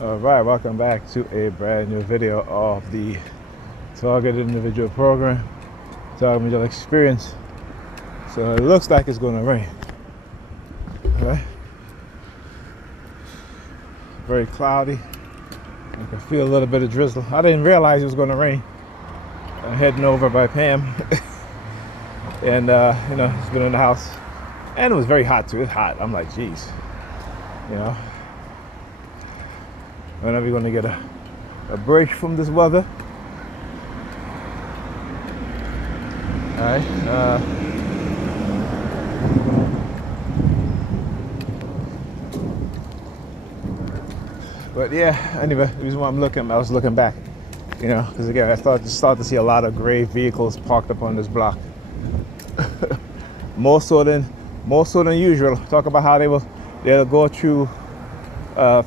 All right, welcome back to a brand new video of the Targeted Individual Program, Targeted Individual Experience. So it looks like it's going to rain. All right, very cloudy. I can feel a little bit of drizzle. I didn't realize it was going to rain. I'm heading over by Pam, and it's been in the house, and it was very hot too. It's hot. I'm like, geez, when are we going to get a break from this weather? All right. But yeah, anyway, the reason why I was looking back, because again, I started to see a lot of gray vehicles parked up on this block. more so than usual. Talk about how they'll go through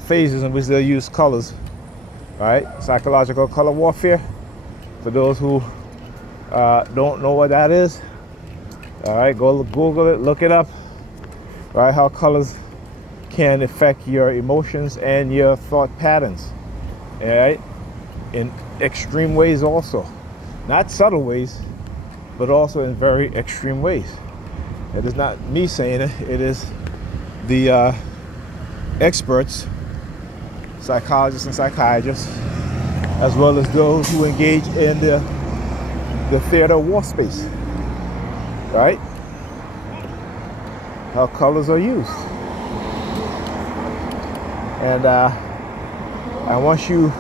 phases in which they'll use colors, right? Psychological color warfare. For those who don't know what that is, all right, go Google it, look it up, right? How colors can affect your emotions and your thought patterns, all right? In extreme ways also. Not subtle ways, but also in very extreme ways. It is not me saying it, it is the experts, psychologists and psychiatrists, as well as those who engage in the theater war space, right? How colors are used. And once you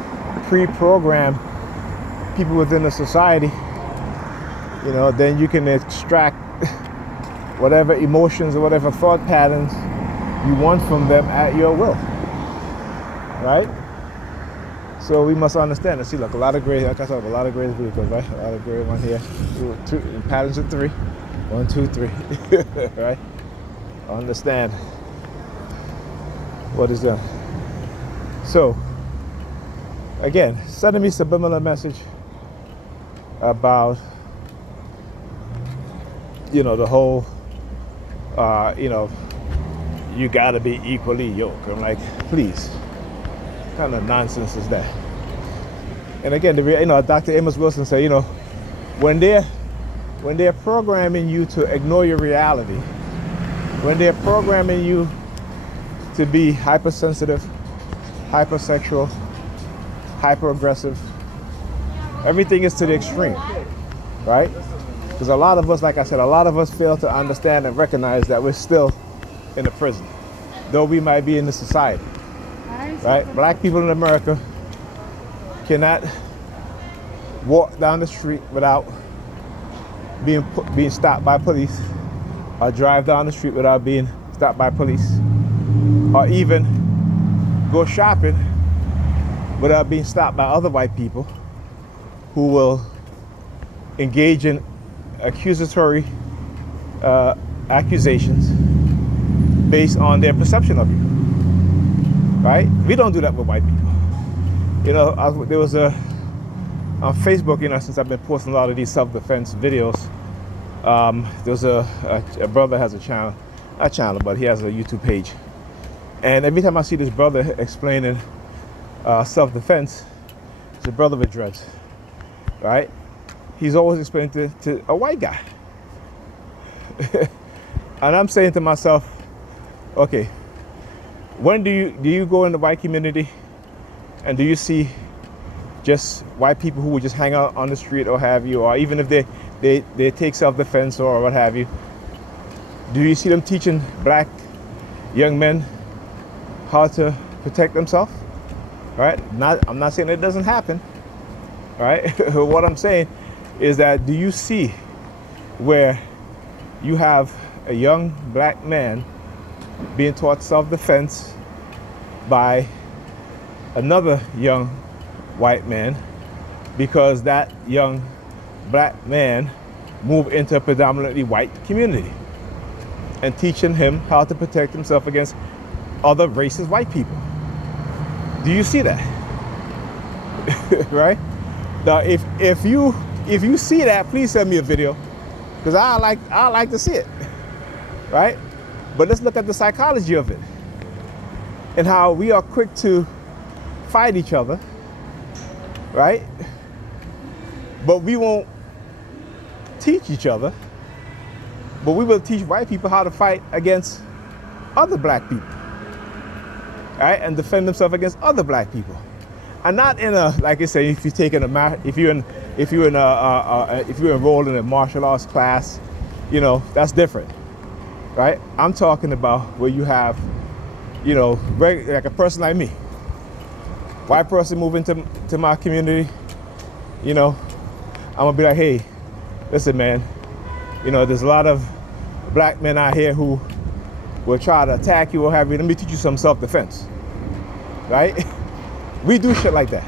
pre-program people within the society, then you can extract whatever emotions or whatever thought patterns you want from them at your will, right? So we must understand and see, look, a lot of gray, like I said, a lot of gray vehicles, right? A lot of gray one here, two patterns of 3, 1, 2, 3, right? Understand what is done. So, again, sending me subliminal message about, the whole, you gotta be equally yoked. I'm like, please, what kind of nonsense is that? And again, Dr. Amos Wilson said, when they're programming you to ignore your reality, when they're programming you to be hypersensitive, hypersexual, hyper-aggressive, everything is to the extreme, right? Because a lot of us, like I said, fail to understand and recognize that we're still in a prison, though we might be in the society, right? Black people in America cannot walk down the street without being stopped by police, or drive down the street without being stopped by police, or even go shopping without being stopped by other white people who will engage in accusatory accusations based on their perception of you, right? We don't do that with white people. There was on Facebook, since I've been posting a lot of these self-defense videos, there's a brother has a channel, not channel, but he has a YouTube page. And every time I see this brother explaining self-defense, it's a brother with dreads, right? He's always explaining to a white guy. And I'm saying to myself, okay, when do you go in the white community and do you see just white people who would just hang out on the street or have you, or even if they take self-defense or what have you, do you see them teaching black young men how to protect themselves, right? I'm not saying it doesn't happen, right? What I'm saying is that, do you see where you have a young black man being taught self-defense by another young white man, because that young black man moved into a predominantly white community, and teaching him how to protect himself against other racist white people? Do you see that? Right? Now, if you see that, please send me a video, because I like to see it, right? But let's look at the psychology of it and how we are quick to fight each other, right? But we won't teach each other. But we will teach white people how to fight against other black people, right? And defend themselves against other black people. And not in a, like I say, if you're enrolled in a martial arts class, you know, that's different, right? I'm talking about where you have, you know, like a person like me, white person moving to my community, you know, I'm gonna be like, hey, listen, man, you know, there's a lot of black men out here who will try to attack you or have you. Let me teach you some self-defense, right? We do shit like that.